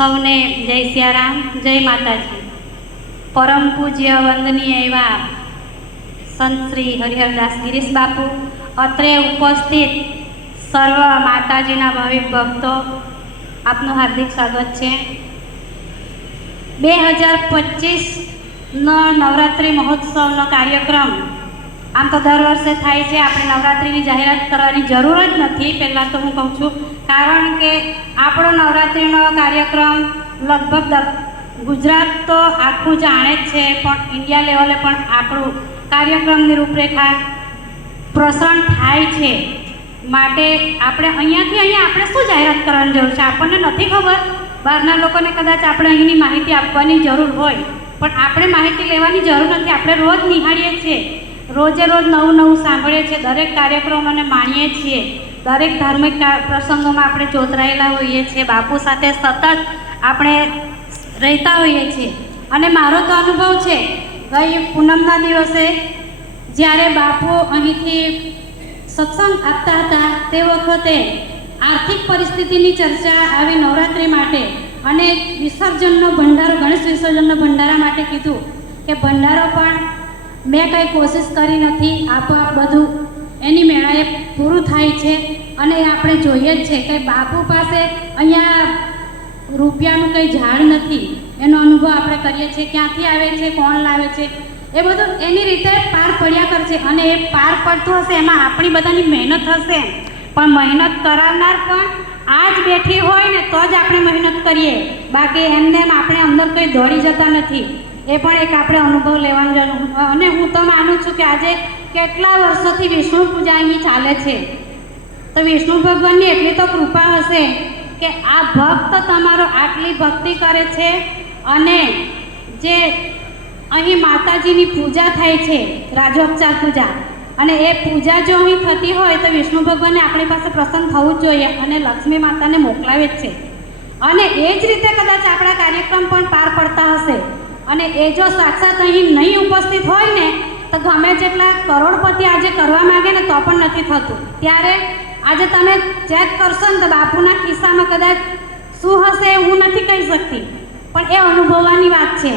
સૌને જય સિયારામ, જય માતાજી। પરમ પૂજ્ય વંદનીય એવા સંત શ્રી હરિહરદાસ ગિરીશ બાપુ, અત્રે ઉપસ્થિત સર્વ માતાજીના ભાવિક ભક્તો, આપનું હાર્દિક સ્વાગત છે। 2025નો નવરાત્રિ મહોત્સવનો કાર્યક્રમ આમ તો દર વર્ષે થાય છે। આપણે નવરાત્રિની જાહેરાત કરવાની જરૂર જ નથી, પહેલાં તો હું કહું છું, કારણ કે આપણો નવરાત્રિનો કાર્યક્રમ લગભગ ગુજરાત તો આખું જાણે જ છે, પણ ઇન્ડિયા લેવલે પણ આપણું કાર્યક્રમની રૂપરેખા પ્રસરણ થાય છે। માટે આપણે અહીંયા આપણે શું જાહેરાત કરવાની જરૂર છે? આપણને નથી ખબર, બહારના લોકોને કદાચ આપણે અહીંની માહિતી આપવાની જરૂર હોય, પણ આપણે માહિતી લેવાની જરૂર નથી। આપણે રોજ નિહાળીએ છીએ, રોજે રોજ નવું નવું સાંભળીએ છીએ, દરેક કાર્યક્રમોને માણીએ છીએ, દરેક ધાર્મિક પ્રસંગોમાં આપણે જોતરાયેલા હોઈએ છીએ, બાપુ સાથે સતત આપણે રહેતા હોઈએ છીએ। અને મારો તો અનુભવ છે, ગઈ પૂનમના દિવસે જ્યારે બાપુ અહીંથી સત્સંગ આપતા હતા તે વખતે આર્થિક પરિસ્થિતિની ચર્ચા આવી નવરાત્રિ માટે, અને વિસર્જનનો ભંડારો, ગણેશ વિસર્જનનો ભંડારા માટે કીધું કે ભંડારો પણ મેં કંઈ કોશિશ કરી નથી, આપોઆપ બધું એની મેળાએ પૂરું થાય છે। અને આપણે જોઈએ જ છે કે બાપુ પાસે અહીંયા રૂપિયાનું કંઈ ઝાડ નથી, એનો અનુભવ આપણે કરીએ છીએ। ક્યાંથી આવે છે, કોણ લાવે છે, એ બધું એની રીતે પાર પડ્યા કરશે, અને એ પાર પડતું હશે એમાં આપણી બધાની મહેનત હશે, પણ મહેનત કરાવનાર પણ આ જ બેઠી હોય ને તો જ આપણે મહેનત કરીએ, બાકી એમને આપણે અંદર કંઈ દોડી જતા નથી। એ પણ એક આપણે અનુભવ લેવાનો જરૂર। અને હું તો માનું છું કે આજે કેટલા વર્ષોથી વિષ્ણુ પૂજા અહીં ચાલે છે, તો વિષ્ણુ ભગવાનની એટલી તો કૃપા હશે કે આ ભક્ત તમારો આટલી ભક્તિ કરે છે, અને જે અહીં માતાજીની પૂજા થાય છે, રાજોપચાર પૂજા, અને એ પૂજા જો અહીં થતી હોય તો વિષ્ણુ ભગવાનને આપણી પાસે પ્રસન્ન થવું જ જોઈએ, અને લક્ષ્મી માતાને મોકલાવે જ છે। અને એ જ રીતે કદાચ આપણા કાર્યક્રમ પણ પાર પડતા હશે, અને એ જો સાક્ષાત અહીં નહીં ઉપસ્થિત હોય ને તો ગમે જેટલા કરોડપતિ આજે કરવા માગે ને તો પણ નથી થતું। ત્યારે આજે તમે ચેક કરશો ને તો બાપુના ખિસ્સામાં કદાચ શું હશે હું નથી કહી શકતી, પણ એ અનુભવવાની વાત છે।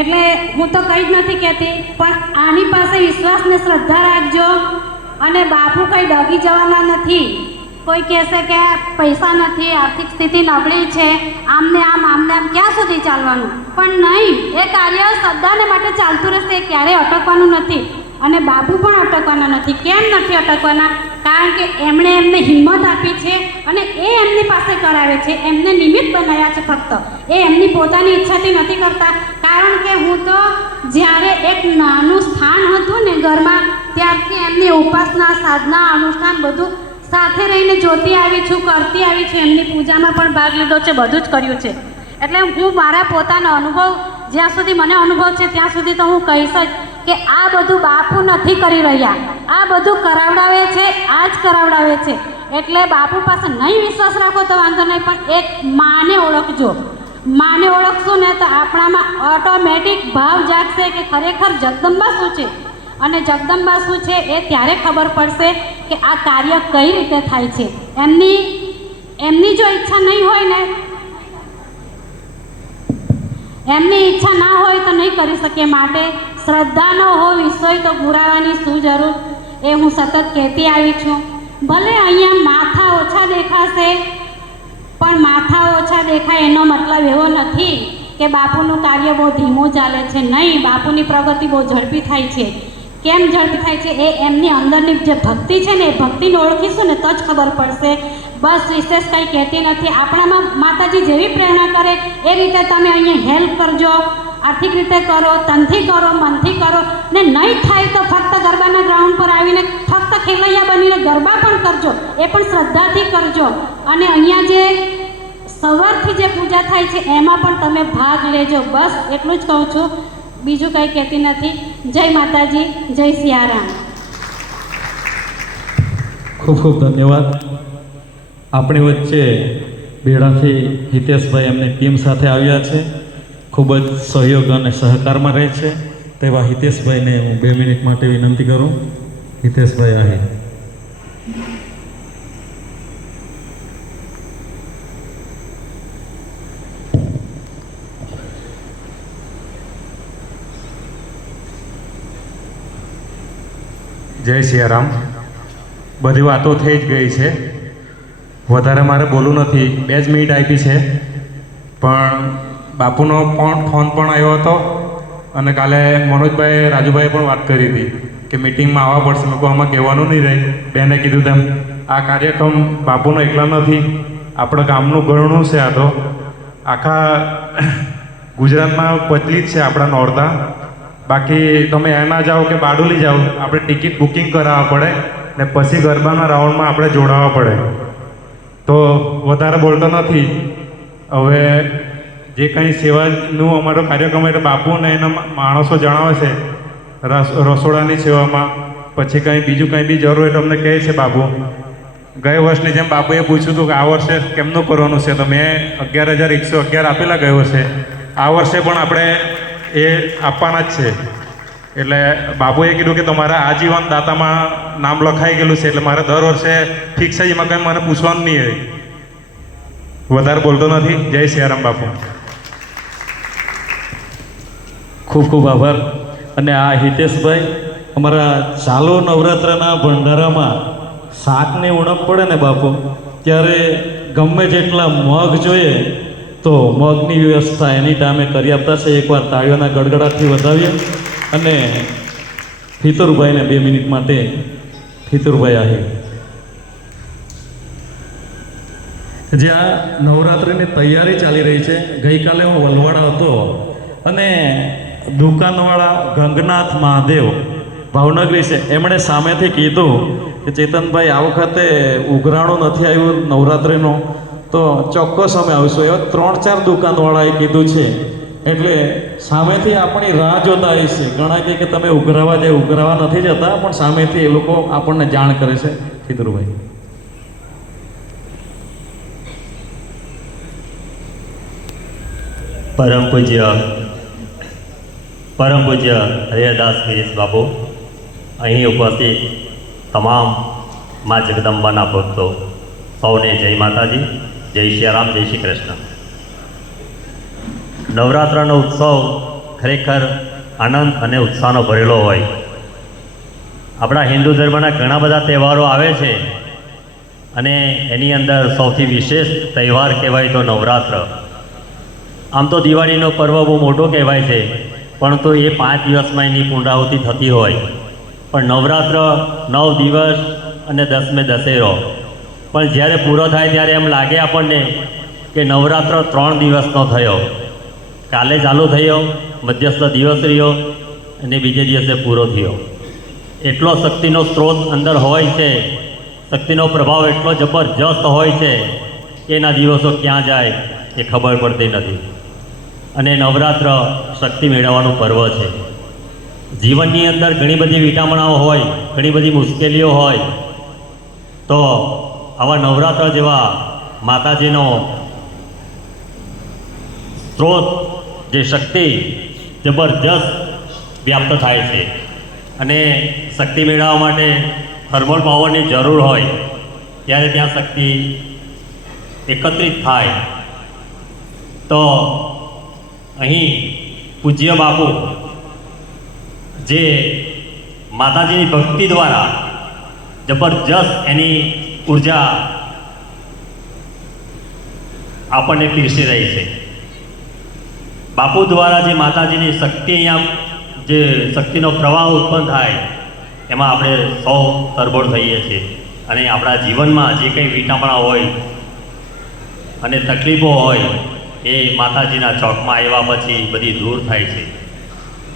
એટલે હું તો કંઈ જ નથી કહેતી, પણ આની પાસે વિશ્વાસ ને શ્રદ્ધા રાખજો, અને બાપુ કંઈ ડગી જવાના નથી। કોઈ કહેશે કે પૈસા નથી, આર્થિક સ્થિતિ નબળી છે, આમને આમ ક્યાં સુધી ચાલવાનું? પણ નહીં, એ કાર્ય સદાને માટે ચાલતું રહેશે, એ ક્યારેય અટકવાનું નથી, અને બાપુ પણ અટકવાના નથી। કેમ નથી અટકવાના? કારણ કે એમણે એમને હિંમત આપી છે, અને એ એમની પાસે કરાવે છે, એમને નિમિત્ત બનાવ્યા છે ફક્ત, એ એમની પોતાની ઈચ્છાથી નથી કરતા। કારણ કે હું તો જ્યારે એક નાનું સ્થાન હતું ને ઘરમાં, ત્યારથી એમની ઉપાસના, સાધના, અનુષ્ઠાન બધું સાથે રહીને જોતી આવી છું, કરતી આવી છું, એમની પૂજામાં પણ ભાગ લીધો છે, બધું જ કર્યું છે। એટલે હું મારા પોતાનો અનુભવ, જ્યાં સુધી મને અનુભવ છે ત્યાં સુધી તો હું કહીશ જ કે આ બધું બાપુ નથી કરી રહ્યા, આ બધું કરાવડાવે છે, આ જ કરાવડાવે છે। એટલે બાપુ પાસે નહીં વિશ્વાસ રાખો તો વાંધો નહીં, પણ એક માને ઓળખજો। માને ઓળખશું ને તો આપણામાં ઓટોમેટિક ભાવ જાગશે કે ખરેખર જગદંબા શું છે, અને જગદંબા શું છે એ ત્યારે ખબર પડશે કે આ કાર્ય કઈ રીતે થાય છે। એમની જો ઈચ્છા નહીં હોય ને, એમની ઈચ્છા ના હોય તો નહીં કરી શકીએ। માટે શ્રદ્ધાનો હો વિષય તો પુરાવાની શું જરૂર, એ હું સતત કહેતી આવી છું। ભલે અહીંયા માથા ઓછા દેખાશે, પણ માથા ઓછા દેખાય એનો મતલબ એવો નથી કે બાપુનું કાર્ય બહુ ધીમું ચાલે છે, નહીં, બાપુની પ્રગતિ બહુ ઝડપી થાય છે। કેમ ઝડપી થાય છે? એ એમની અંદરની જે ભક્તિ છે ને, એ ભક્તિને ઓળખીશું ને તો જ ખબર પડશે। બસ વિશેષ કંઈ કહેતી નથી। આપણામાં માતાજી જેવી પ્રેરણા કરે એ રીતે તમે અહીંયા હેલ્પ કરજો, આર્થિક રીતે કરો, તનથી કરો, મનથી કરો, ને નહીં થાય તો ફક્ત ગરબાના ગ્રાઉન્ડ પર આવીને ફક્ત ખેલૈયા બનીને ગરબા પણ કરજો, એ પણ શ્રદ્ધાથી કરજો। અને અહીંયા જે સવારથી જે પૂજા થાય છે એમાં પણ તમે ભાગ લેજો। બસ એટલું જ કહું છું, બીજું કંઈ કહેતી નથી। જય માતાજી, જય સિયારામ। ખૂબ ખૂબ ધન્યવાદ। આપણી વચ્ચે બેડાથી હિતેશભાઈ એમની ટીમ સાથે આવ્યા છે, ખૂબ જ સહયોગ અને સહકારમાં રહે છે તેવા હિતેશભાઈને હું 2 મિનિટ માટે વિનંતી કરું। હિતેશભાઈ આહિર। જય સિયારામ. બધી વાતો થઈ જ ગઈ છે, વધારે મારે બોલવું નથી. 2 જ મિનિટ આપી છે, પણ બાપુનો ફોન પણ આવ્યો હતો અને કાલે મનોજભાઈ રાજુભાઈએ પણ વાત કરી હતી કે મિટિંગમાં આવવા પડશે. મેં કહું આમાં કહેવાનું નહીં રહે. બેને કીધું તેમ આ કાર્યક્રમ બાપુનો એકલા નથી, આપણા ગામનું ઘરનું છે. આ તો આખા ગુજરાતમાં પતલી જ છે આપણા નોરતા. બાકી તમે એના જાઓ કે બારડોલી જાઓ, આપણે ટિકિટ બુકિંગ કરાવવા પડે ને પછી ગરબાના રાઉન્ડમાં આપણે જોડાવવા પડે. તો વધારે બોલતો નથી. હવે જે કંઈ સેવાનું અમારો કાર્યક્રમ એટલે બાપુને એના માણસો જણાવે છે રસોડાની સેવામાં, પછી કંઈ બીજું કંઈ બી જરૂર હોય તો અમને કહે છે બાપુ. ગયા વર્ષની જેમ બાપુએ પૂછ્યું હતું કે આ વર્ષે કેમનું કરવાનું છે, તો મેં 11,111 આપેલા ગયા વર્ષે. આ વર્ષે પણ આપણે એ આપવાના જ છે. એટલે બાપુએ કીધું કે તમારા આજીવન દાતામાં નામ લખાઈ ગયેલું છે, એટલે મારે દર વર્ષે ફિક્સ છે. એમાં કંઈ મને પૂછવાનું નહીં હોય. વધારે બોલતો નથી. જય સિયારામ બાપુ. ખૂબ ખૂબ આભાર. અને આ હિતેશભાઈ, અમારા ચાલુ નવરાત્રના ભંડારામાં શાકની ઉણપ પડે ને બાપુ, ત્યારે ગમે જેટલા મગ જોઈએ તો મગની વ્યવસ્થા એની ટાઈમે કરી આપતા છે. એકવાર તાળીઓના ગડગડાટથી વધાવીએ અને ફિતુરભાઈને 2 મિનિટ માટે. ફિતુરભાઈ આહિર, જે આ નવરાત્રિની તૈયારી ચાલી રહી છે. ગઈકાલે હું વલવાડા હતો અને દુકાનવાળા ગંગનાથ મહાદેવ ભાવનગરી છે, એમણે સામેથી કીધું કે ચેતનભાઈ આ વખતે ઉઘરાણું નથી આવ્યું નવરાત્રિનું, તો ચોક્કસ અમે આવીશું. એવા 3-4 દુકાનવાળાએ કીધું છે. એટલે સામેથી આપણી રાહ જોતા હોય છે. ઘણા કહે કે તમે ઉઘરાવા જાય, ઉઘરાવા નથી જતા, પણ સામેથી એ લોકો આપણને જાણ કરે છે. ખીદરુભાઈ. પરમ પૂજ્ય હરિહરદાસ ગિરીશ બાપુ, અહીં ઉપસ્થિત તમામ મા જગદંબાના ભક્તો, સૌને જય માતાજી, જય સિયારામ, જય શ્રી કૃષ્ણ. નવરાત્રનો ઉત્સવ ખરેખર આનંદ અને ઉત્સાહનો ભરેલો હોય. આપણા હિન્દુ ધર્મના ઘણા બધા તહેવારો આવે છે અને એની અંદર સૌથી વિશેષ તહેવાર કહેવાય તો નવરાત્ર. આમ તો દિવાળીનો પર્વ બહુ મોટો કહેવાય છે, પરંતુ એ 5 દિવસમાં એની પુનરાવૃત્તિ થતી હોય. પણ નવરાત્ર 9 દિવસ અને 10મે દશેરો. પણ જ્યારે પૂરો થાય ત્યારે એમ લાગે આપણને કે નવરાત્ર 3 દિવસનો થયો. કાલે ચાલુ થયો, મધ્યસ્થ દિવસ રહ્યો અને બીજે દિવસે પૂરો થયો. એટલો શક્તિનો સ્ત્રોત અંદર હોય છે, શક્તિનો પ્રભાવ એટલો જબરજસ્ત હોય છે કે એના દિવસો ક્યાં જાય એ ખબર પડતી નથી. અને નવરાત્ર શક્તિ મેળવવાનું પર્વ છે. જીવનની અંદર ઘણી બધી વિટામણાઓ હોય, ઘણી બધી મુશ્કેલીઓ હોય, તો આવા નવરાત્ર જેવા માતાજીનો સ્ત્રોત, જે શક્તિ જબરજસ્ત વ્યાપ્ત થાય છે. અને શક્તિ મેળવવા માટે થર્મલ પાવરની જરૂર હોય ત્યારે ત્યાં શક્તિ એકત્રિત થાય. તો અહીં પૂજ્ય બાપુ જે માતાજીની ભક્તિ દ્વારા જબરજસ્ત એની ઉર્જા આપણને પીરસી રહી છે. બાપુ દ્વારા જે માતાજીની શક્તિ, અહીંયા જે શક્તિનો પ્રવાહ ઉત્પન્ન થાય એમાં આપણે સૌ તરબોળ થઈએ છીએ. અને આપણા જીવનમાં જે કંઈ વિટામણા હોય અને તકલીફો હોય એ માતાજીના ચોકમાં આવ્યા પછી બધી દૂર થાય છે.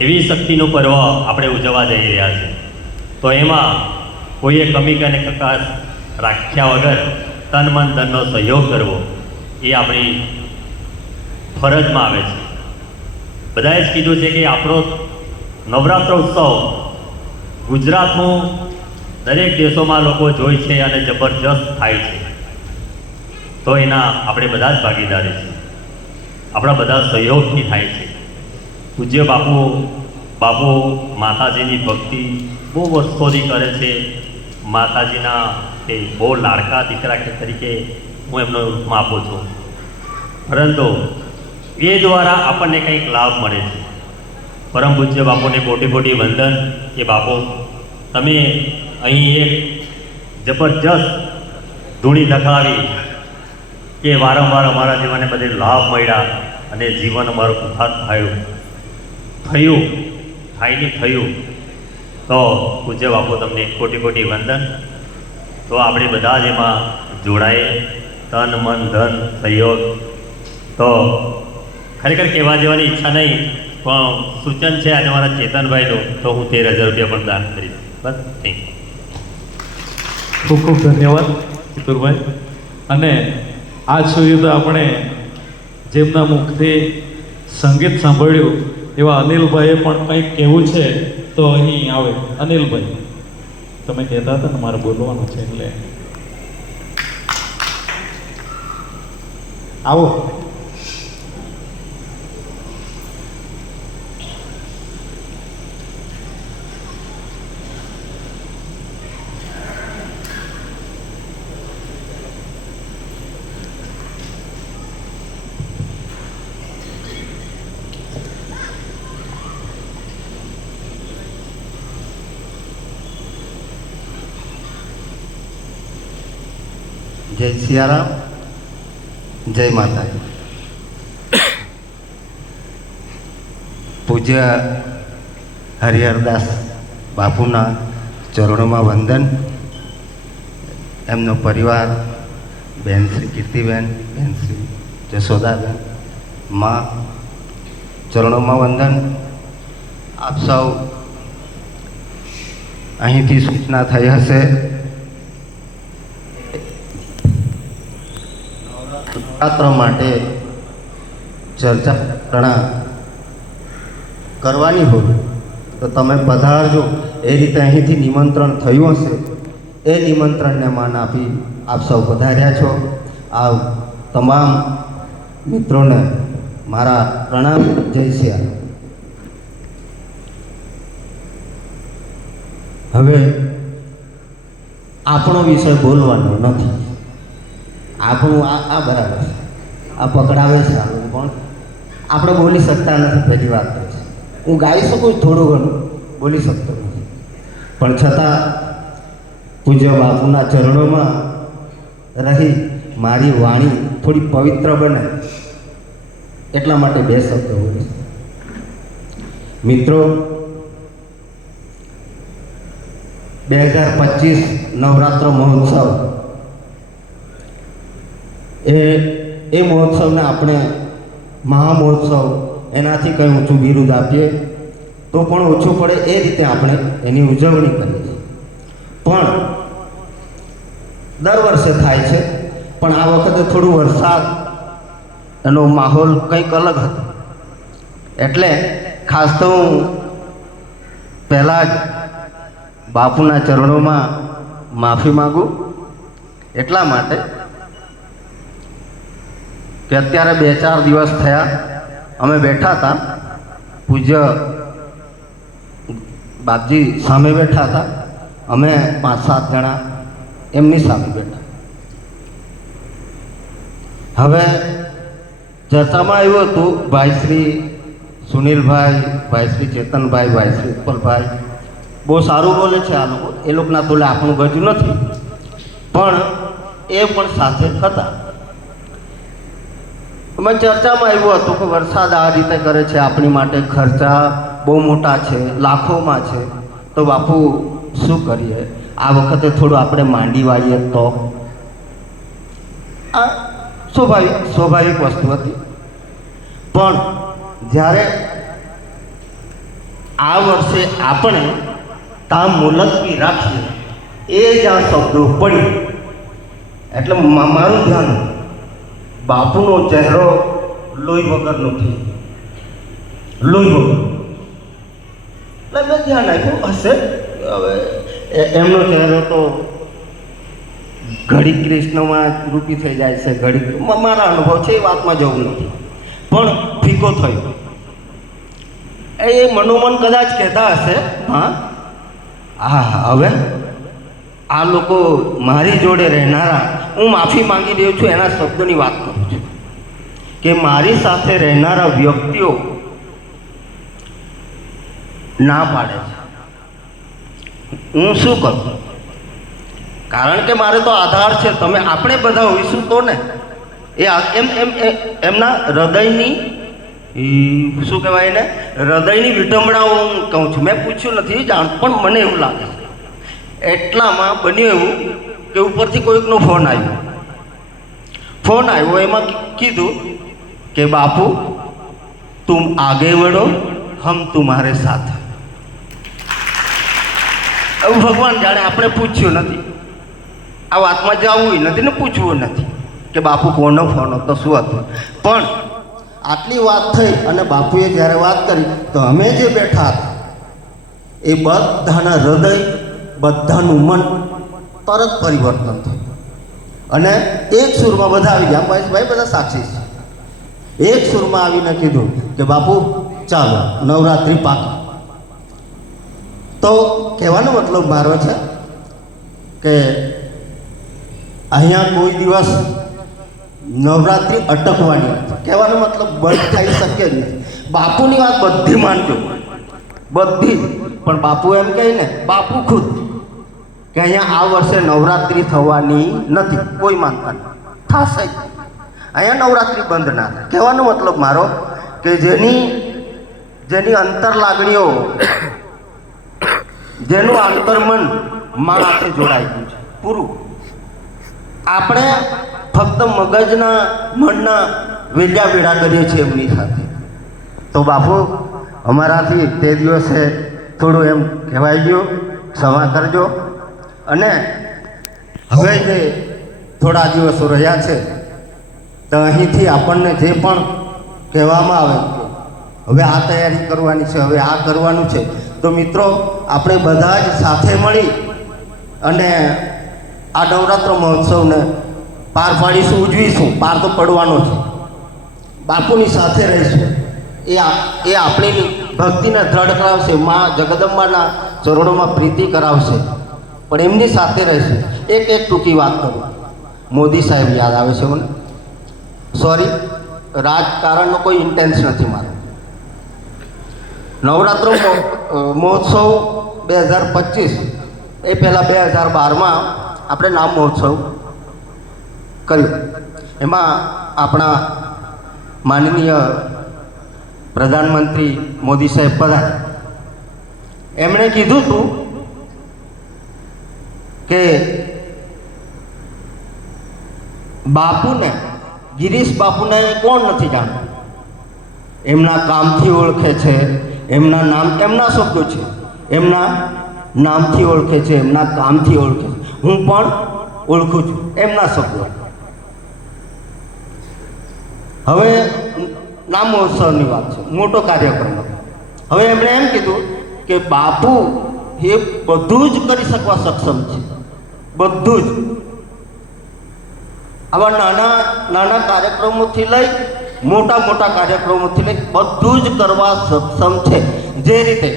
એવી શક્તિનું પર્વ આપણે ઉજવવા જઈ રહ્યા છે. તો એમાં કોઈએ કમી અને કકાશ રાખ્યા વગર તન મન ધનનો સહયોગ કરવો એ આપણી ફરજમાં આવે છે. બધાએ જ કીધું છે કે આપણો નવરાત્ર ઉત્સવ ગુજરાતનું દરેક દેશોમાં લોકો જોઈ છે અને જબરજસ્ત થાય છે. તો એના આપણે બધા જ ભાગીદારી છે, આપણા બધા સહયોગથી થાય છે. પૂજ્ય બાપુ માતાજીની ભક્તિ બહુ વર્ષોથી કરે છે. માતાજીના એ બહુ લાડકા દીકરા તરીકે હું એમનો રૂપમાં આપું છું. પરંતુ એ દ્વારા આપણને કંઈક લાભ મળે છે. પરમ પૂજ્ય બાપુને કોટી કોટી વંદન કે બાપુ તમે અહીં એક જબરજસ્ત ધૂણી ધખાવી કે વારંવાર અમારા જીવનને બધે લાભ મળ્યા અને જીવન અમારું કુખાર થયું તો પૂજ્ય બાપુ તમને કોટી કોટી વંદન. તો આપણે બધા જ એમાં જોડાઈએ, તન મન ધન સહયોગ. તો ખરેખર કહેવા જવાની ઈચ્છા નહીં, પણ સૂચન છે આજે મારા ચેતનભાઈનું, તો હું 13,000 રૂપિયા પણ દાન કરીશ. બસ નહીં. ખૂબ ખૂબ ધન્યવાદ ચતુરભાઈ. અને આજ સુધી તો આપણે જેમના મુખથી સંગીત સાંભળ્યું એવા અનિલભાઈએ પણ કંઈક કહેવું છે, તો અહીં આવે. અનિલભાઈ, તમે કહેતા હતા ને મારે બોલવાનું છે એટલે આવો. જય સિયારામ, જય માતાજી. પૂજ્ય હરિહરદાસ બાપુના ચરણોમાં વંદન. એમનો પરિવાર, બેન શ્રી કીર્તિબેન, બેન શ્રી જશોદાબેન, માં ચરણોમાં વંદન. આપ સૌ અહીંથી સૂચના થઈ હશે નવરાત્ર માટે ચર્ચા કરવાની હોય તો તમે પધારજો. એ રીતે અહીંથી નિમંત્રણ થયું હશે, એ નિમંત્રણને માન આપી આપ સૌ પધાર્યા છો. આ તમામ મિત્રોને મારા પ્રણામ. જય સિયા. હવે આપણો વિષય બોલવાનો નથી. આપણું આ બરાબર છે, આ પકડાવે છે આપણું, પણ આપણે બોલી શકતા નથી. પહેલી વાત તો છે, હું ગાઈ શકું થોડું ઘણું, બોલી શકતો નથી. પણ છતાં પૂજ્ય બાપુના ચરણોમાં રહી મારી વાણી થોડી પવિત્ર બને એટલા માટે બે શબ્દો બોલીશ. મિત્રો, 2025 નવરાત્ર મહોત્સવ એ મહોત્સવને આપણે મહામહોત્સવ એનાથી કંઈ ઊંચું બિરુદ આપીએ તો પણ ઓછું પડે, એ રીતે આપણે એની ઉજવણી કરીએ છીએ. પણ દર વર્ષે થાય છે, પણ આ વખતે થોડું વરસાદ એનો માહોલ કંઈક અલગ હતો. એટલે ખાસ તો હું પહેલાં જ બાપુના ચરણોમાં માફી માગું એટલા માટે કે અત્યારે 2-4 દિવસ થયા અમે બેઠા હતા, પૂજ્ય બાપજી સામે બેઠા હતા, અમે 5-7 જણા એમની સામે બેઠા. હવે ચર્ચામાં આવ્યું હતું ભાઈ શ્રી સુનિલભાઈ, ભાઈ શ્રી ચેતનભાઈ, ભાઈ શ્રી ઉત્પલભાઈ બહુ સારું બોલે છે. આ લોકો, એ લોકોના તોલે આપણું ગજું નથી, પણ એ પણ સાથે હતા. અમે ચર્ચામાં આવ્યું હતું કે વરસાદ આ રીતે કરે છે, આપણી માટે ખર્ચા બહુ મોટા છે, લાખોમાં છે, તો બાપુ શું કરીએ, આ વખતે થોડું આપણે માંડી વાળીએ તો. આ સ્વાભાવિક વસ્તુ હતી. પણ જ્યારે આ વર્ષે આપણે તા મુલતવી રાખીએ એ જ આ શબ્દો પડી એટલે મારું ધ્યાન બાપુનો ચહેરો લોહી વગરનો થઈ, લોહી વગર. એટલે મેં ધ્યાન આપ્યું હશે. હવે એમનો ચહેરો તો ઘડી કૃષ્ણમાં રૂપી થઈ જાય છે, ઘડી મારા અનુભવ છે, એ વાતમાં જવું નથી, પણ ફીકો થયો. એ મનોમન કદાચ કહેતા હશે, હા હવે આ લોકો મારી જોડે રહેનારા, હું માફી માંગી રહ્યો છું એના શબ્દોની વાત કરું છું કે મારી સાથે રહેનારા વ્યક્તિઓ ના પાડે છે, હું શું કરું? કારણ કે મારે તો આધાર છે, તમે આપણે બધા હોઈશું તો ને. એ એમના હૃદયની શું કહેવાય ને, હૃદયની વિટંબણાઓ હું કહું છું. મેં પૂછ્યું નથી પણ મને એવું લાગે છે. એટલામાં બન્યું એવું કે ઉપરથી કોઈકનો ફોન આવ્યો. એમાં કીધું કે બાપુ તુમ આગે बढ़ो, हम तुम्हारे साथ. એવું ભગવાન જાણે, આપણે પૂછ્યું નથી, આ વાતમાં જવું નથી ને પૂછવું નથી કે બાપુ કોનો ફોન હતો, શું હતું. પણ આટલી વાત થઈ અને બાપુએ જ્યારે વાત કરી તો અમે જે બેઠા હતા એ બધાના હૃદય, બધાનું મન તરત પરિવર્તન થયું અને એક સુરમાં બધા આવી ગયા. મહેશભાઈ બધા સાક્ષી છે. એક સુરમાં આવીને કીધું કે બાપુ ચાલો નવરાત્રિ પાકી. તો કહેવાનો મતલબ મારો છે કે અહીંયા કોઈ દિવસ નવરાત્રિ અટકવાની નથી. કહેવાનો મતલબ બંધ થઈ શકે જ નહીં. બાપુની વાત બધી માનજો, બધી. પણ બાપુ એમ કહે ને, બાપુ ખુદ કે અહીંયા આ વર્ષે નવરાત્રિ થવાની નથી, કોઈ માનતા નહીં, થશે જ. અહીંયા નવરાત્રિ બંધ ના થાય. કહેવાનો મતલબ મારો કે જેની અંતર લાગણીઓ, જેનું આંતરમન માં સાથે જોડાઈ ગયું છે, પૂરું. આપણે ફક્ત મગજના, મનના વેલ્યા વેડા કરીએ છીએ એમની સાથે. તો બાપુ અમારાથી તે દિવસે થોડું એમ કહેવાય ગયું, ક્ષમા કરજો. અને હવે જે થોડા દિવસો રહ્યા છે તો અહીંથી આપણને જે પણ કહેવામાં આવે હવે આ તૈયારી કરવાની છે, હવે આ કરવાનું છે, તો મિત્રો આપણે બધા જ સાથે મળી અને આ નવરાત્ર મહોત્સવને પાર પાડીશું, ઉજવીશું. પાર તો પડવાનો છે. બાપુની સાથે રહીશું. એ આપણી ભક્તિને દ્રઢ કરાવશે, મા જગદંબાના ચરણોમાં પ્રીતિ કરાવશે. પણ એમની સાથે રહીશું. એક ટૂંકી વાત કરું. મોદી સાહેબ યાદ આવે છે મને. સોરી, રાજકારણનો કોઈ ઇન્ટેન્સ નથી મારો. નવરાત્ર મહોત્સવ 2025 એ પહેલાં 2012માં આપણે નામ મહોત્સવ કર્યો. એમાં આપણા માનનીય પ્રધાનમંત્રી મોદી સાહેબ પધાર્યા. એમણે કીધું હતું કે બાપુને, ગિરીશ બાપુને કોણ નથી જાણતું. એમના કામથી ઓળખે છે, એમના નામ, એમના શબ્દો છે, એમના નામથી ઓળખે છે, એમના કામથી ઓળખે છે. હું પણ ઓળખું છું, એમના શબ્દો. હવે નામ મહોત્સવની વાત છે, મોટો કાર્યક્રમ. હવે એમણે એમ કીધું કે બાપુ એ બધું જ કરી શકવા સક્ષમ છે, બધું જ. આવા નાના નાના કાર્યક્રમોથી લઈ મોટા મોટા કાર્યક્રમોથી લઈ બધું જ કરવા સક્ષમ છે. જે રીતે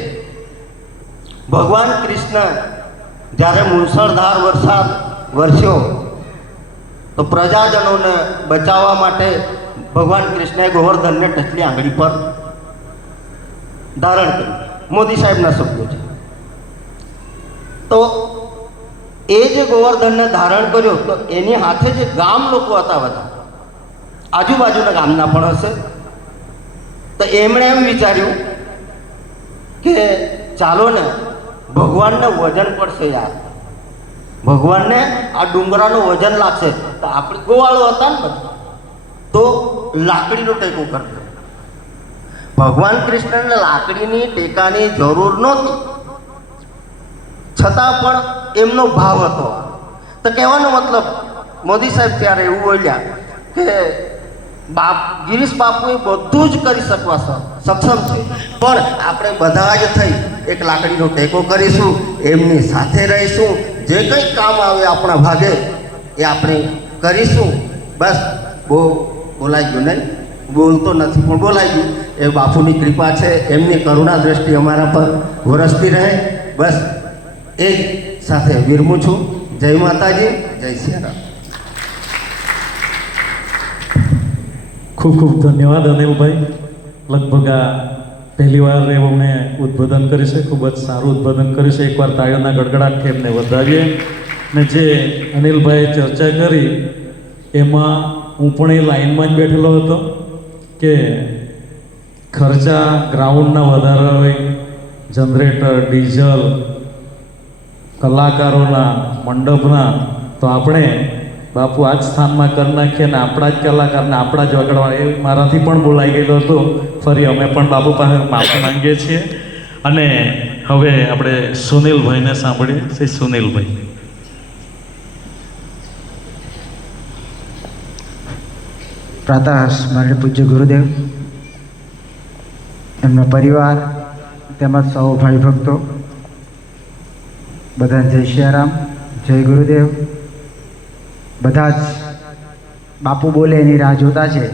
ભગવાન કૃષ્ણ જ્યારે મુસળધાર વરસાદ વરસ્યો તો પ્રજાજનોને બચાવવા માટે ભગવાન કૃષ્ણએ ગોવર્ધનને ટચલી આંગળી પર ધારણ કર્યું. મોદી સાહેબના શબ્દો છે. તો એ જે ગોવર્ધનને ધારણ કર્યો તો એની હાથે જે ગામ લોકો હતા બધા, આજુબાજુના ગામના પણ હશે, તો એમણે એમ વિચાર્યું કે ચાલો ને ભગવાનને વજન પડશે યાર, ભગવાનને આ ડુંગરાનું વજન લાગશે. તો આપણે ગોવાળો હતા ને બધા, તો લાકડીનો ટેકો કરતો. ભગવાન કૃષ્ણને લાકડીની ટેકાની જરૂર નહોતી, છતાં પણ એમનો ભાવ હતો. તો કહેવાનો મતલબ મોદી સાહેબ ત્યારે એવું બોલ્યા કે ગિરીશ બાપુ એ બધું જ કરી શકવા સક્ષમ છે, પણ આપણે બધા જ થઈ એક લાકડીનો ટેકો કરીશું, એમની સાથે રહીશું, જે કંઈ કામ આવે આપણા ભાગે એ આપણે કરીશું. બસ બહુ બોલાઈ ગયું નહીં, બોલતો નથી પણ બોલાઈ ગયું. એ બાપુની કૃપા છે, એમની કરુણા દ્રષ્ટિ અમારા પર વરસતી રહે. બસ એ જ સાથે વિરમું છું. જય માતાજી, જય સિયારામ. ખૂબ ખૂબ ધન્યવાદ અનિલભાઈ. લગભગ આ પહેલી વાર એવું મેં ઉદ્બોધન કર્યું છે, ખૂબ જ સારું ઉદ્બોધન કર્યું છે. એકવાર તાળીઓના ગડગડાટથી એમને વધાવીએ. ને જે અનિલભાઈએ ચર્ચા કરી એમાં હું પણ એ લાઈનમાં જ બેઠેલો હતો કે ખર્ચા ગ્રાઉન્ડના વધારે હોય, જનરેટર, ડીઝલ, કલાકારોના, મંડપના, તો આપણે બાપુ આ જ સ્થાનમાં કરી નાખીએ ને આપણા જ કલાકારને આપણા જ વગાડવા. એ મારાથી પણ બોલાઈ ગયેલો હતો. ફરી અમે પણ બાપુ પાસે માફી માંગીએ છીએ. અને હવે આપણે સુનિલભાઈને સાંભળીએ. શ્રી સુનિલભાઈ. પ્રાતઃ સ્મરણીય પૂજ્ય ગુરુદેવ, એમનો પરિવાર તેમજ સૌ ભાઈ ભક્તો બધાને જય સિયારામ, જય ગુરુદેવ. બધા જ બાપુ બોલે એની રાહ જોતા છે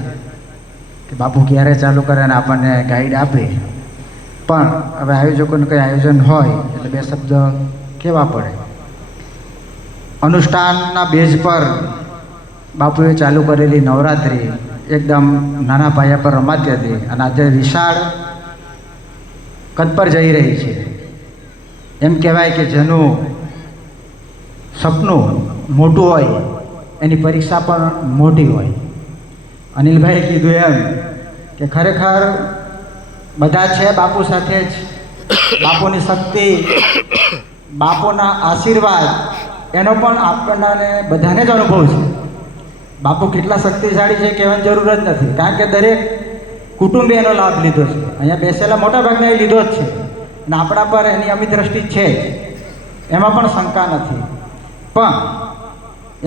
કે બાપુ ક્યારે ચાલુ કરે અને આપણને ગાઈડ આપે. પણ હવે આયોજકોનું કંઈ આયોજન હોય એટલે બે શબ્દ કહેવા પડે. અનુષ્ઠાનના બેઝ પર બાપુએ ચાલુ કરેલી નવરાત્રિ એકદમ નાના પાયા પર રમાતી હતી અને આજે વિશાળ કદ પર જઈ રહી છે. એમ કહેવાય કે જેનું સપનું મોટું હોય એની પરીક્ષા પણ મોટી હોય. અનિલભાઈએ કીધું એમ કે ખરેખર બધા છે બાપુ સાથે જ. બાપુની શક્તિ, બાપુના આશીર્વાદ એનો પણ આપણને બધાને જ અનુભવ છે. બાપુ કેટલા શક્તિશાળી છે કહેવાની જરૂર જ નથી, કારણ કે દરેક કુટુંબે એનો લાભ લીધો છે. અહીંયા બેસેલા મોટા ભાગના એ લીધો જ છે અને આપણા પર એની અમી દ્રષ્ટિ છે જ, એમાં પણ શંકા નથી. પણ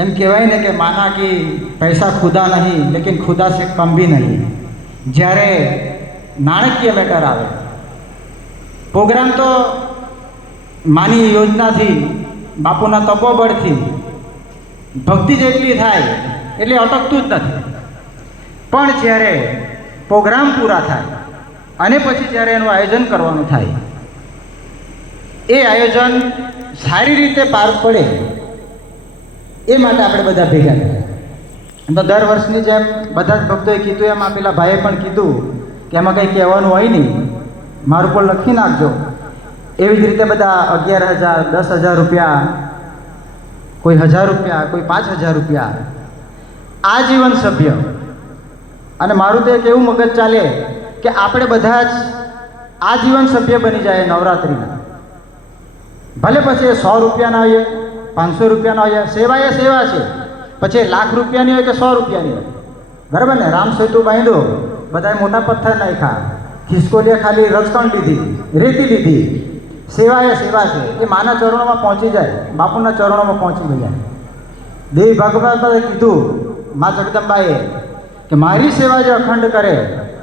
એમ કહેવાય ને કે માના કે પૈસા ખુદા નહીં લેકિન ખુદા સે કમ ભી નહીં. જ્યારે નાણાકીય મેટર આવે, પ્રોગ્રામ તો માની યોજનાથી, બાપુના તપોબળથી ભક્તિ જેટલી થાય એટલે અટકતું જ નથી. પણ જ્યારે પ્રોગ્રામ પૂરા થાય અને પછી જ્યારે એનું આયોજન કરવાનું થાય, એ આયોજન સારી રીતે પાર પડે એ માટે આપણે બધા ભેગા થયા. એમ તો દર વર્ષની જેમ બધા જ ભક્તોએ કીધું એમ આ પેલા ભાઈએ પણ કીધું કે એમાં કંઈ કહેવાનું હોય નહીં, મારું પર લખી નાખજો. એવી જ રીતે બધા 11,000, 10,000 રૂપિયા, કોઈ 1,000 રૂપિયા, કોઈ 5,000 રૂપિયા આજીવન સભ્ય. અને મારું તો એક એવું મગજ ચાલે કે આપણે બધા જ આજીવન સભ્ય બની જાય નવરાત્રિના. ભલે પછી 100 રૂપિયાના હોઈએ, 500 રૂપિયાના હોઈએ, સેવા એ સેવા છે. પછી 1,00,000 રૂપિયાની હોય કે 100 રૂપિયાની હોય, બરાબર ને? રામ સેતુ બાંધ્યો, બધાએ મોટા પથ્થર નાખ્યા, ખિસકોલીએ ખાલી રજકણ લીધી, રેતી લીધી. સેવા એ સેવા છે. એ માના ચરણોમાં પહોંચી જાય, બાપુના ચરણોમાં પહોંચી જાય. દેવી ભાગવતમાં કીધું મા જગદંબાએ કે મારી સેવા જે અખંડ કરે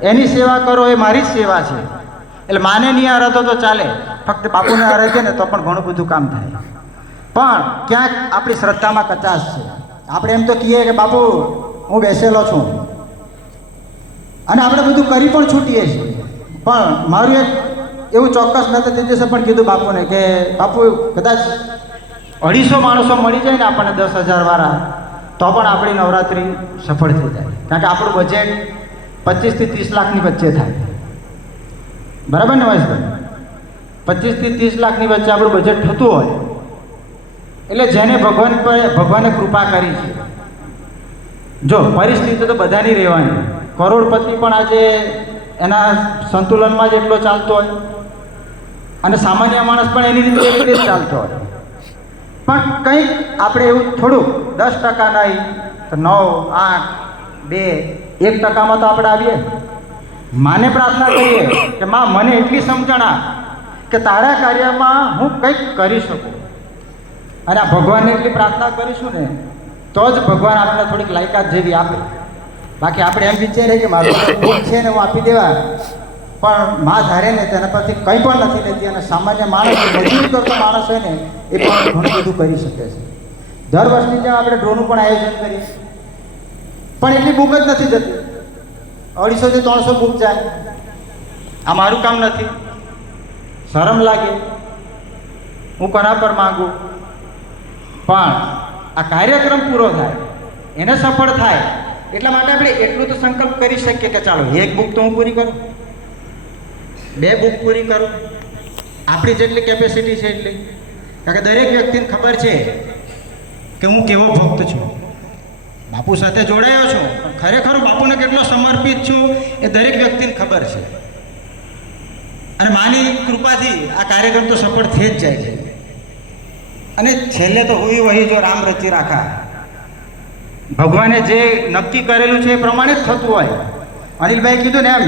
એની સેવા કરો, એ મારી જ સેવા છે. એટલે માને નહીં આરાધો તો ચાલે, ફક્ત બાપુને આરાધે ને તો પણ ઘણું બધું કામ થાય. પણ ક્યાંક આપણી શ્રદ્ધામાં કચાશ છે. આપણે એમ તો કહીએ કે બાપુ હું બેસેલો છું અને આપણે બધું કરી પણ છૂટીએ છીએ. પણ મારું એક એવું ચોક્કસ મેં તો તે દિવસે પણ કીધું બાપુને કે બાપુ કદાચ 250 માણસો મળી જાય ને આપણને 10,000 વાળા, તો પણ આપણી નવરાત્રિ સફળ થઈ જાય. કારણ કે આપણું બજેટ 25 થી 30 લાખની વચ્ચે થાય, બરાબર ને મહેશભાઈ? 25 થી 30 લાખની વચ્ચે આપણું બજેટ થતું હોય એટલે જેને ભગવાને કૃપા કરી છે. જો પરિસ્થિતિ તો બધાની રહેવાની, કરોડપતિ પણ આજે એના સંતુલનમાં જ એટલો ચાલતો હોય અને સામાન્ય માણસ પણ એની રીતે એટલી જ ચાલતો હોય. પણ કંઈક આપણે એવું થોડુંક 10% નહીં તો 9, 8, 2, 1%માં તો આપણે આવીએ. માને પ્રાર્થના કરીએ કે માં મને એટલી સમજણ આપ કે તારા કાર્યમાં હું કંઈક કરી શકું. અને આ ભગવાનને એટલી પ્રાર્થના કરીશું ને તો જ ભગવાન આપણને થોડીક લાયકાત જેવી આપે. બાકી આપણે એમ વિચારીએ કે મારું ભૂખ છે ને હું આપી દેવા, પણ માં ધારે ને તેના પરથી કંઈ પણ નથી લેતી. અને સામાન્ય માણસ, મજૂરી કરતો માણસ હોય ને એ પણ ઘણું બધું કરી શકે છે. દર વર્ષની જેમ આપણે ડ્રોનું પણ આયોજન કરીએ, પણ એટલી બુક જ નથી જતી. 250 થી 300 બુક જાય. આ મારું કામ નથી, શરમ લાગે, હું કોના પર માગું. પણ આ કાર્યક્રમ પૂરો થાય, એને સફળ થાય એટલા માટે આપણે એટલું તો સંકલ્પ કરી શકીએ કે ચાલો 1 બુક તો હું પૂરી કરું, 2 બુક પૂરી કરું, આપણી જેટલી કેપેસિટી છે એટલી. કારણ કે દરેક વ્યક્તિને ખબર છે કે હું કેવો ભક્ત છું, બાપુ સાથે જોડાયો છું, પણ ખરેખર હું બાપુને કેટલો સમર્પિત છું એ દરેક વ્યક્તિને ખબર છે. અને માની કૃપાથી આ કાર્યક્રમ તો સફળ થઈ જ જાય છે. અને છેલ્લે તો હુઈ વહી જો રામ રચી રાખા, ભગવાને જે નક્કી કરેલું છે એ પ્રમાણે જ થતું હોય. અનિલભાઈ કીધું ને એમ,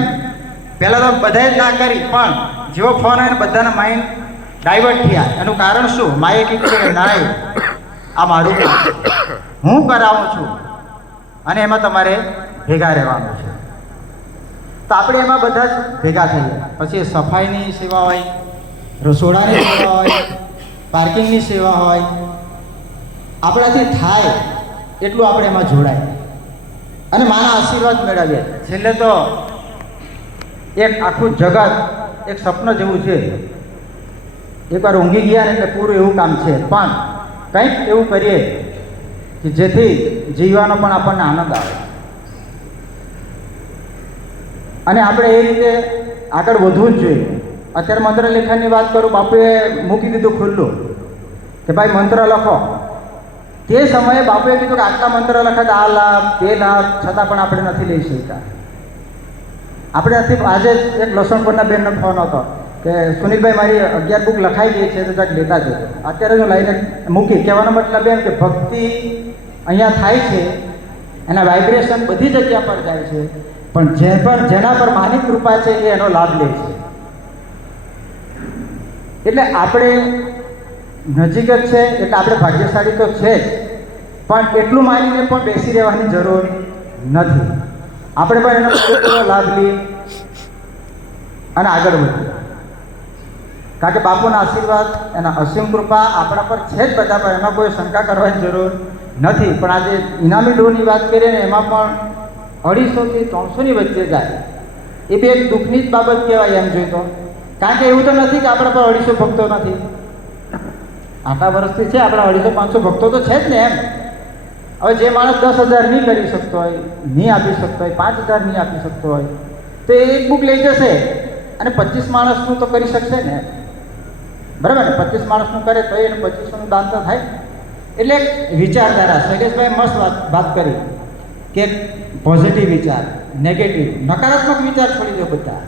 પહેલાં તો બધાએ જ ના કરી, પણ જેવો ફોન આવ્યો બધાના માઇન્ડ ડાયવર્ટ થયા. એનું કારણ શું? માએ કીધું કે ના, આ મારું કામ, હું કરાવું છું અને એમાં તમારે ભેગા રહેવાનું છે. તો આપણે એમાં બધા જ ભેગા થઈએ. પછી એ સફાઈની સેવા હોય, રસોડાની સેવા હોય, પાર્કિંગની સેવા હોય, આપણાથી થાય એટલું આપણે એમાં જોડાય અને માના આશીર્વાદ મેળવીએ. છેલ્લે તો એક આખું જગત એક સપનું જેવું છે. એકવાર ઊંઘી ગયા ને એટલે પૂરું એવું કામ છે, પણ કંઈક એવું કરીએ કે જેથી જીવવાનો પણ આપણને આનંદ આવે અને આપણે એ રીતે આગળ વધવું જ જોઈએ. અત્યારે મંત્ર લેખનની વાત કરું, બાપુએ મૂકી દીધું ખુલ્લું કે ભાઈ મંત્ર લખો. તે સમયે બાપુએ કીધું કે આટલા મંત્ર લખે આ લાભ તે લાભ, છતાં પણ આપણે નથી લઈ શકતા. આપણે નથી. આજે જ એક લસણપુરના બેનનો ફોન હતો કે સુનિલભાઈ મારી 11 બુક લખાઈ ગઈ છે તો કંઈક લેતા જજો. અત્યારે હું લઈને મૂકી. કહેવાનો મતલબ એમ કે ભક્તિ અહીંયા થાય છે, એના વાઇબ્રેશન બધી જગ્યા પર જાય છે, પણ જેના પર માની કૃપા છે એ એનો લાભ લે છે. એટલે આપણે નજીક જ છે એટલે આપણે ભાગ્યશાળી તો છે જ, પણ એટલું માનીને પણ બેસી રહેવાની જરૂર નથી. આપણે પણ એનો પૂરેપૂરો લાભ લઈએ અને આગળ વધીએ. કારણ કે બાપુના આશીર્વાદ, એના અસીમ કૃપા આપણા પર છે જ બધા પર, એમાં કોઈ શંકા કરવાની જરૂર નથી. પણ આજે ઇનામી ડ્રોની વાત કરીએ ને એમાં પણ 250 થી 300ની વચ્ચે જાય એ બી એક દુઃખની જ બાબત કહેવાય એમ જોઈએ તો. કારણ કે એવું તો નથી કે આપણા પર 250 ભક્તો નથી. આટલા વર્ષથી છે આપણા 250-500 ભક્તો તો છે જ ને એમ. હવે જે માણસ 10,000 નહીં કરી શકતો હોય, નહીં આપી શકતો હોય, 5,000 નહીં આપી શકતો હોય, તો એ એક બુક લઈ જશે અને 25 માણસનું તો કરી શકશે ને, બરાબર ને? 25 માણસનું કરે તો એને 2500નું દાન તો થાય. એટલે વિચારધારા, શૈલેષભાઈ મસ્ત વાત કરી કે પોઝિટિવ વિચાર, નેગેટિવ, નકારાત્મક વિચાર છોડી દો બધા.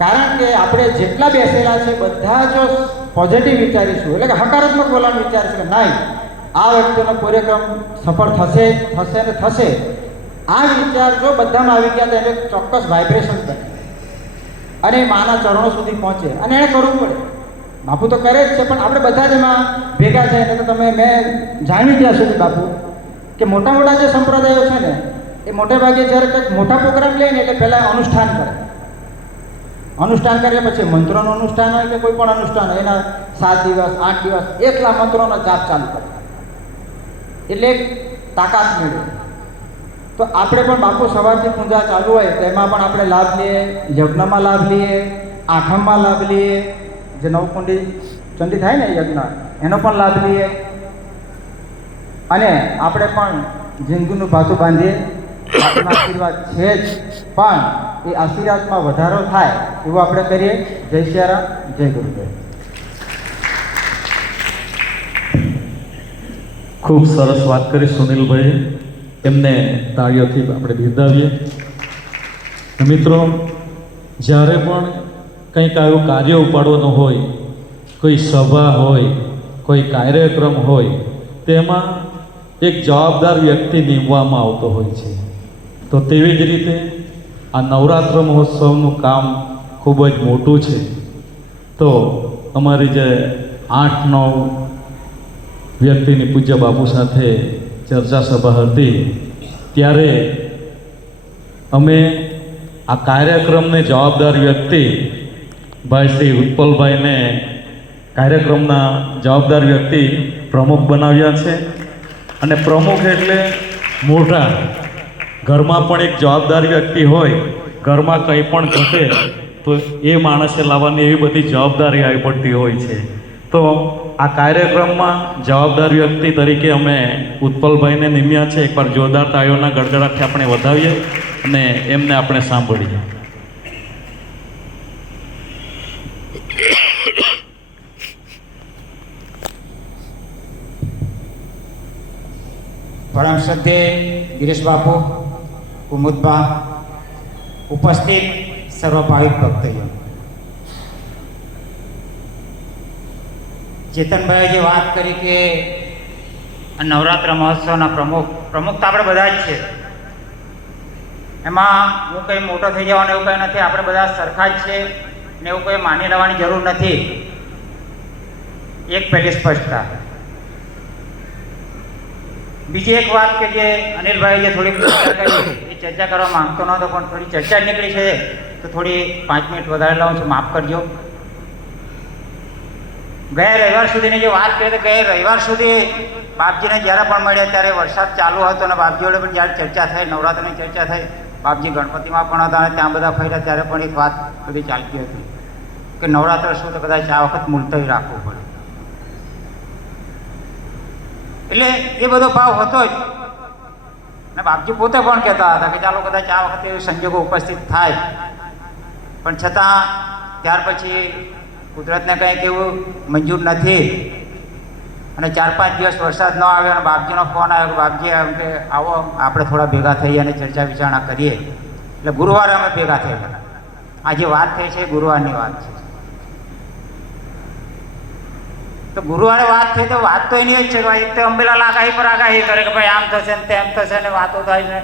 કારણ કે આપણે જેટલા બેસેલા છે બધા જો પોઝિટિવ વિચારીશું, એટલે કે હકારાત્મક બોલવાનું વિચારીશું કે નહીં આ વ્યક્તિનો કાર્યક્રમ સફળ થશે થશે ને થશે, આ વિચાર જો બધામાં આવી ગયા તો એને ચોક્કસ વાઇબ્રેશન બને અને માના ચરણો સુધી પહોંચે અને એણે કરવું પડે. બાપુ તો કરે જ છે, પણ આપણે બધા જ એમાં ભેગા થઈને તો તમે મેં જાણ્યું ત્યાં સુધી બાપુ કે મોટા મોટા જે સંપ્રદાયો છે ને એ મોટે ભાગે જ્યારે કંઈક મોટા પ્રોગ્રામ લે ને એટલે પહેલાં અનુષ્ઠાન કરે. અનુષ્ઠાન કરે પછી મંત્રોનું અનુષ્ઠાન હોય કે કોઈ પણ અનુષ્ઠાન હોય, એના 7 દિવસ 8 દિવસ એકલા મંત્રોનો જાપ ચાલુ કરે એટલે એક તાકાત મેળવે. તો આપણે પણ બાપુ સવારથી પૂજા ચાલુ હોય તો એમાં પણ આપણે લાભ લઈએ, યજ્ઞમાં લાભ લઈએ, આઠમમાં લાભ લઈએ, જે નવકુંડી ચંડી થાય ને યજ્ઞ એનો પણ લાભ લઈએ અને આપણે પણ જિંદગીનું ભાથું બાંધીએ. આપણા આશીર્વાદ છે જ, પણ એ આશીર્વાદમાં વધારો થાય એવું આપણે કરીએ. જય સિયારામ, જય ગુરુદેવ. ખૂબ સરસ વાત કરી સુનિલભાઈએ, એમને તાળીઓથી આપણે બિરદાવીએ. મિત્રો, જ્યારે પણ કંઈક આવું કાર્ય ઉપાડવાનું હોય, કોઈ સભા હોય, કોઈ કાર્યક્રમ હોય, તેમાં એક જવાબદાર વ્યક્તિ નીમવામાં આવતો હોય છે. તો તેવી જ રીતે આ નવરાત્ર મહોત્સવનું કામ ખૂબ જ મોટું છે. તો અમારી જે 8-9 વ્યક્તિની પૂજ્ય બાપુ સાથે ચર્ચા સભા હતી ત્યારે અમે આ કાર્યક્રમને જવાબદાર વ્યક્તિ ભાઈ શ્રી ઉત્પલભાઈને કાર્યક્રમના જવાબદાર વ્યક્તિ પ્રમુખ બનાવ્યા છે. અને પ્રમુખ એટલે મોટા, ઘરમાં પણ એક જવાબદાર વ્યક્તિ હોય, ઘરમાં કંઈ પણ ઘટે તો એ માણસે લાવવાની એવી બધી જવાબદારી આવી પડતી હોય છે. તો આ કાર્યક્રમમાં જવાબદાર વ્યક્તિ તરીકે અમે ઉત્પલભાઈને નિમ્યા છે. એકવાર જોરદાર તાળીઓના ગડગડાટથી આપણે વધાવીએ અને એમને આપણે સાંભળીએ. પરમ શ્રદ્ધેય ગિરીશ બાપુ, કુમુદબા, ઉપસ્થિત સર્વ ભાવિક ભક્તોએ, ચેતનભાઈએ જે વાત કરી કે આ નવરાત્ર મહોત્સવના પ્રમુખ તો આપણે બધા જ છે. એમાં હું કંઈ મોટો થઈ જવાનું એવું કંઈ નથી. આપણે બધા સરખા જ છે ને એવું કંઈ માની લેવાની જરૂર નથી. એક પહેલી સ્પષ્ટતા. બીજી એક વાત કે જે અનિલભાઈ જે થોડી ચર્ચા કરી એ ચર્ચા કરવા માંગતો નહોતો, પણ થોડી ચર્ચા જ નીકળી છે તો થોડી 5 મિનિટ વધારે લાવું છું, માફ કરજો. ગયા રવિવાર સુધીની જે વાત કરી તો ગયા રવિવાર સુધી બાપજીને જ્યારે પણ મળ્યા ત્યારે વરસાદ ચાલુ હતો અને બાપજી જોડે પણ જ્યારે ચર્ચા થઈ, નવરાત્રિની ચર્ચા થઈ, બાપજી ગણપતિમાં પણ હતા અને ત્યાં બધા ફર્યા ત્યારે પણ એક વાત બધી ચાલતી હતી કે નવરાત્ર શું તો કદાચ આ વખત મુલતવી રાખવું પડે. એટલે એ બધો ભાવ હતો જ અને બાપજી પોતે પણ કહેતા હતા કે ચાલો કદાચ આ વખતે સંજોગો ઉપસ્થિત થાય, પણ છતાં ત્યાર પછી કુદરતને કંઈક એવું મંજૂર નથી અને 4-5 દિવસ વરસાદ ન આવ્યો અને બાપજીનો ફોન આવ્યો કે બાપજી એમ કે આવો આપણે થોડા ભેગા થઈએ અને ચર્ચા વિચારણા કરીએ. એટલે ગુરુવારે અમે ભેગા થયેલા. આ જે વાત થઈ છે એ ગુરુવારની વાત છે. તો ગુરુવારે વાત થઈ તો વાત તો એની જ છે કે એક તો અંબેલાલ આગાહી પર આગાહી કરે કે ભાઈ આમ થશે ને તેમ થશે ને વાતો થાય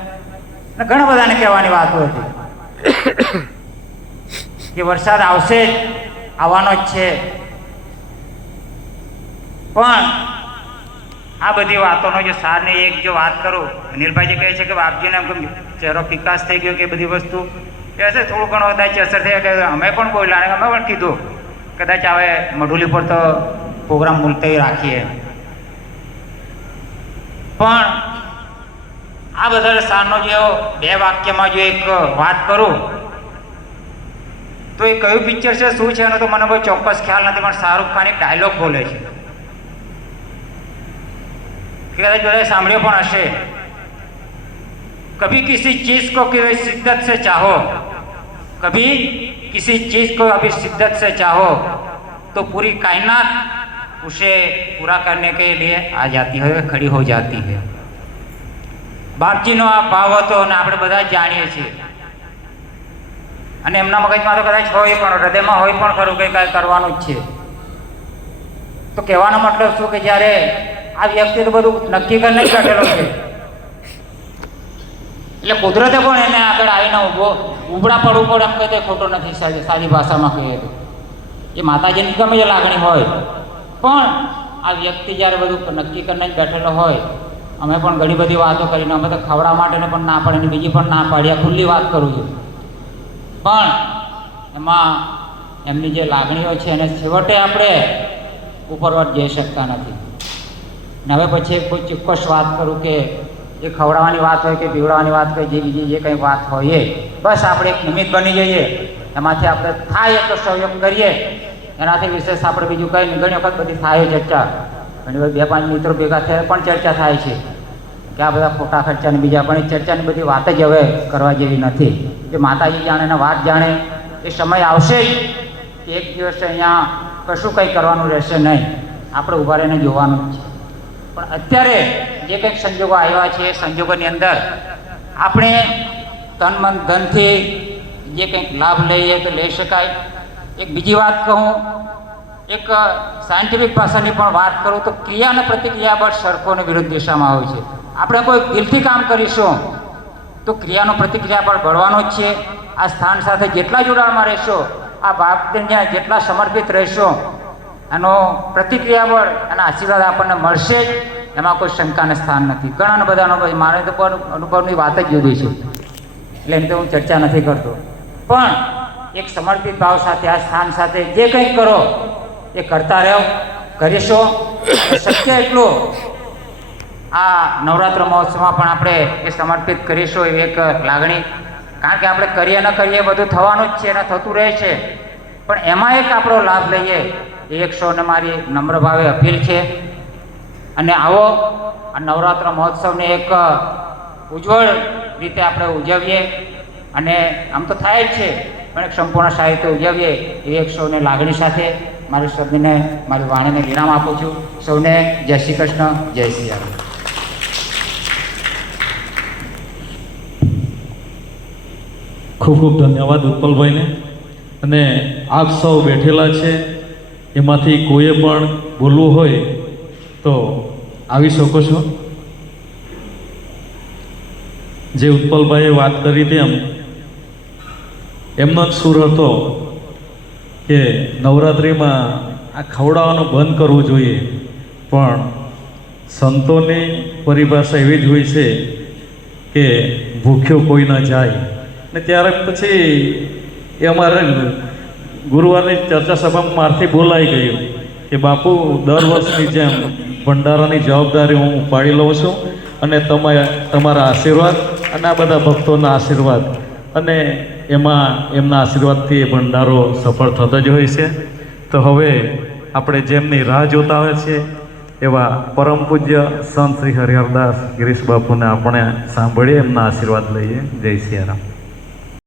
ને ઘણા બધાને કહેવાની વાતો હતી કે વરસાદ આવશે જ, આવવાનો જ છે. પણ આ બધી વાતોનો જે સારની એક જો વાત કરું, અનિલભાઈ જે કહે છે કે બાપજીને એમ ચહેરો ફિકાસ થઈ ગયો કે બધી વસ્તુ એ હશે થોડું ઘણું કદાચ અસર થઈ કે અમે પણ બોલ્યા અને અમે પણ કીધું કદાચ હવે મઢુલી પર તો પ્રોગ્રામ મુલતવી રાખીએ. પણ આ બધા સારનો જે 2 વાક્યમાં જો એક વાત કરું તો એ કયું પિક્ચર છે શું છે એનો તો મને કોઈ ચોક્કસ ખ્યાલ નથી, પણ શાહરૂખ ખાન એક ડાયલોગ બોલે છે कदाच बधाए सांभळ्यो पण हशे, कभी किसी चीज को कभी शिद्दत से चाहो, कभी किसी चीज को अभी शिद्दत से चाहो तो पूरी कायनात उसे पूरा करने के लिए आ जाती है, खड़ी हो जाती है. बापजीनो आ भाव હતો અને આપણે બધા જ જાણીએ છીએ અને એમના મગજમાં તો કદાચ હોય પણ હૃદયમાં હોય પણ ખરું કે કાંઈ કરવાનું જ છે. તો કહેવાનો મતલબ શું કે જ્યારે આ વ્યક્તિ તો બધું નક્કી કરીને જ બેઠેલો છે એટલે કુદરતે પણ એને આગળ આવીને ઉભડા પડવું પડે એમ કહેતો ખોટો નથી. સાદી ભાષામાં કહીએ તો એ માતાજીની ગમે તે લાગણી હોય પણ આ વ્યક્તિ જ્યારે બધું નક્કી કરીને જ બેઠેલો હોય. અમે પણ ઘણી બધી વાતો કરીને અમે તો ખવડાવવા માટેને પણ ના પાડીને બીજી પણ ના પાડી, આ ખુલ્લી વાત કરું છું. પણ એમાં એમની જે લાગણીઓ છે એને છેવટે આપણે ઉપરવટ જઈ શકતા નથી. ને હવે પછી કોઈ ચોક્કસ વાત કરું કે એ ખવડાવવાની વાત હોય કે પીવડાવવાની વાત હોય, જે બીજી જે કંઈ વાત હોય એ બસ આપણે એક નિમિત્ત બની જઈએ, એમાંથી આપણે થાય એટલો સહયોગ કરીએ. એનાથી વિશેષ આપણે બીજું કંઈ નહીં. ઘણી વખત બધી થાય ચર્ચા, ઘણી વખત 2-5 મિત્રો ભેગા થયા પણ ચર્ચા થાય છે કે આ બધા ખોટા ખર્ચાની બીજા પણ એ ચર્ચાની બધી વાત જ હવે કરવા જેવી નથી. જે માતાજી જાણે ને વાત જાણે એ સમય આવશે જ કે એક દિવસ અહીંયા કશું કંઈ કરવાનું રહેશે નહીં, આપણે ઊભા રહીને જોવાનું જ છે. પણ અત્યારે જે કંઈક સંજોગો આવ્યા છે એ સંજોગોની અંદર આપણે તન મન ધનથી જે કંઈક લાભ લઈએ તો લઈ શકાય. એક બીજી વાત કહું, એક સાયન્ટિફિક ભાષાની પણ વાત કરું તો ક્રિયા અને પ્રતિક્રિયા બળ સરખો અને વિરુદ્ધ દિશામાં હોય છે. આપણે કોઈ દિલથી કામ કરીશું તો ક્રિયાનો પ્રતિક્રિયા બળ બળવાનું જ છે. આ સ્થાન સાથે જેટલા જોડાણમાં રહેશો, આ બાપને જેટલા સમર્પિત રહેશો, એનો પ્રતિક્રિયા બળ અને આશીર્વાદ આપણને મળશે જ, એમાં કોઈ શંકાને સ્થાન નથી. ઘણા બધા અનુભવ, મારે તો પણ અનુભવની વાત જ જુદી છે એટલે એમ તો હું ચર્ચા નથી કરતો. પણ એક સમર્પિત ભાવ સાથે આ સ્થાન સાથે જે કંઈક કરો એ કરતા રહો, કરીશો. શક્ય એટલું આ નવરાત્ર મહોત્સવમાં પણ આપણે એ સમર્પિત કરીશું એવી એક લાગણી. કારણ કે આપણે કરીએ ન કરીએ બધું થવાનું જ છે અને થતું રહે છે, પણ એમાં એક આપણો લાભ લઈએ એ 100ને મારી નમ્ર ભાવે અપીલ છે. અને આવો આ નવરાત્ર મહોત્સવને એક ઉજ્જવળ રીતે આપણે ઉજવીએ અને આમ તો થાય જ છે પણ એક સંપૂર્ણ સાહિત્ય ઉજવીએ એ 100ને લાગણી સાથે મારી શબ્દને મારી વાણીને વિરામ આપું છું. સૌને જય શ્રી કૃષ્ણ, જય શ્રી રામ. ખૂબ ખૂબ ધન્યવાદ ઉત્પલભાઈને. અને આપ સૌ બેઠેલા છે એમાંથી કોઈએ પણ બોલવું હોય તો આવી શકો છો. જે ઉત્પલભાઈએ વાત કરી તેમ એમનો જ સૂર હતો કે નવરાત્રિમાં આ ખવડાવવાનું બંધ કરવું જોઈએ, પણ સંતોની પરિભાષા એવી જ હોય છે કે ભૂખ્યો કોઈ ન જાય. ને ત્યારે પછી એ અમારે ગુરુવારની ચર્ચા સભામાં મારથી બોલાઈ ગયું કે બાપુ દર વર્ષની જેમ ભંડારાની જવાબદારી હું ઉપાડી લઉં છું અને તમારા આશીર્વાદ અને આ બધા ભક્તોના આશીર્વાદ અને એમાં એમના આશીર્વાદથી એ ભંડારો સફળ થતો જ હોય છે. તો હવે આપણે જેમની રાહ જોતા હોય છે એવા પરમ પૂજ્ય સંત શ્રી હરિહરદાસ ગિરીશ બાપુને આપણે સાંભળીએ, એમના આશીર્વાદ લઈએ. જય સિયારામ.